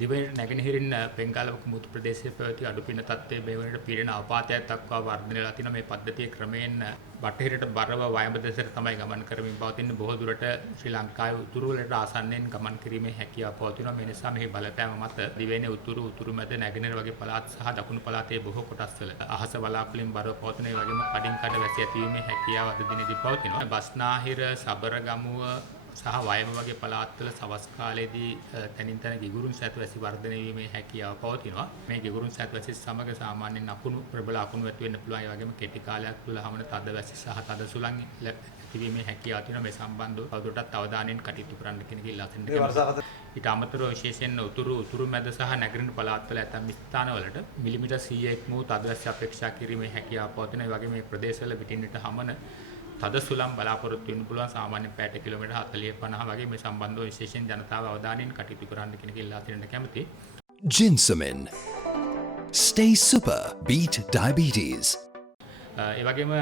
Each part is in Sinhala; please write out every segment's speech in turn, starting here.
දිවයින නැගෙනහිරින් බෙන්ගාලක මුහුදු ප්‍රදේශයේ පැවති අඩුපින තත්ත්වයේ මේ වනට පීඩන අවපාතයක් දක්වා වර්ධනය වෙලා තිනවා. මේ පද්ධතිය ක්‍රමයෙන් බටහිරට බරව වයඹ දෙසට තමයි ගමන් කරමින් පවතින්නේ. බොහෝ දුරට ශ්‍රී ලංකාවේ උතුරු වලට ආසන්නයෙන් ගමන් කිරීමේ හැකියාව පවතිනවා. මේ නිසා මෙහි බලපෑම මත දිවයිනේ උතුරු මැද නැගෙනහිර වගේ පළාත් සහ දකුණු පළාතේ බොහෝ කොටස්වල අහස වලාකුළින් බරව පවතින. ඒ වගේම කඩින් කඩ වැසි ඇතිවීමේ හැකියාව අද දිනේදී පවතිනවා. බස්නාහිර, සබරගමුව සහ වයඹ වගේ පළාත්වල සවස් කාලයේදී තනින් තන ගිගුරුන් සැතවැසි වර්ධනය වීමේ හැකියාව පවතිනවා. මේ ගිගුරුන් සැතවැසි සමග සාමාන්‍යයෙන් අකුණු ප්‍රබල අකුණු ඇති වෙන්න පුළුවන්. ඒ වගේම කෙටි කාලයක් තුළ හමන තද වැසි සහ තද සුළං ඇතිවීමේ හැකියාව තියෙනවා. මේ සම්බන්ධව තවදුරටත් අවධානයෙන් කටයුතු කරන්න කියන එක ඉල්ලා සිටිනවා. ඊට අමතරව විශේෂයෙන් උතුරු මැද සහ නැගෙනහිර පළාත්වල ඇතැම් ස්ථානවලට මිලිමීටර් 100ක් වූ තද වැසි අපේක්ෂා කිරීමේ හැකියාව පවතිනවා. ඒ වගේම මේ ප්‍රදේශවල පිටින් පිට හමන තද සුළං බලාපොරොත්තු වෙන්න පුළුවන්. සාමාන්‍ය පැයට කිලෝමීටර් 40-50 වගේ. මේ සම්බන්ධව විශේෂයෙන් ජනතාව අවධානයෙන් කටයුතු කරන්න කියන එක ඉල්ලා සිටින්න කැමතියි. Ginsamin. Stay super, beat diabetes. ඒ වගේම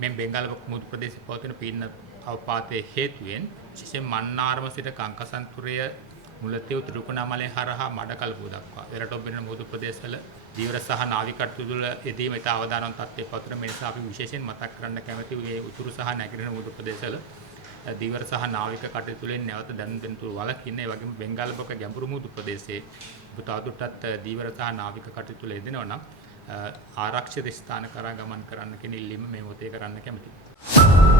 මේ බෙන්ගාලක මුහුදු ප්‍රදේශයේ පවතින පීඩන අවපාතයේ හේතුවෙන් විශේෂයෙන් මන්නාරම සිට කංකසන්තුරය මුලතිව් ත්‍රිකුණාමලය හරහා මඩකලපුව දක්වා එරටොබ්බෙන මුහුදු ප්‍රදේශවල දීවර සහ නාවික කටයුතු වල යෙදීම ඉතා අවදානම් තත්ත්වයේ පවතින. මේ නිසා අපි විශේෂයෙන් මතක් කරන්න කැමැති මේ උතුරු සහ නැගෙනහිර මුහුදු ප්‍රදේශවල දීවර සහ නාවික කටයුතු වලින් නැවත දැනුම් දෙන තුරු වළකින්න. ඒ වගේම බෙන්ගාලක ගැඹුරු මුහුදු ප්‍රදේශයේ තවදුරටත් දීවර සහ නාවික කටයුතු වල යෙදෙනවා නම් ආරක්ෂිත ස්ථාන කරා ගමන් කරන්න කියන ඉල්ලීම මේ මොහොතේ කරන්න කැමැතියි.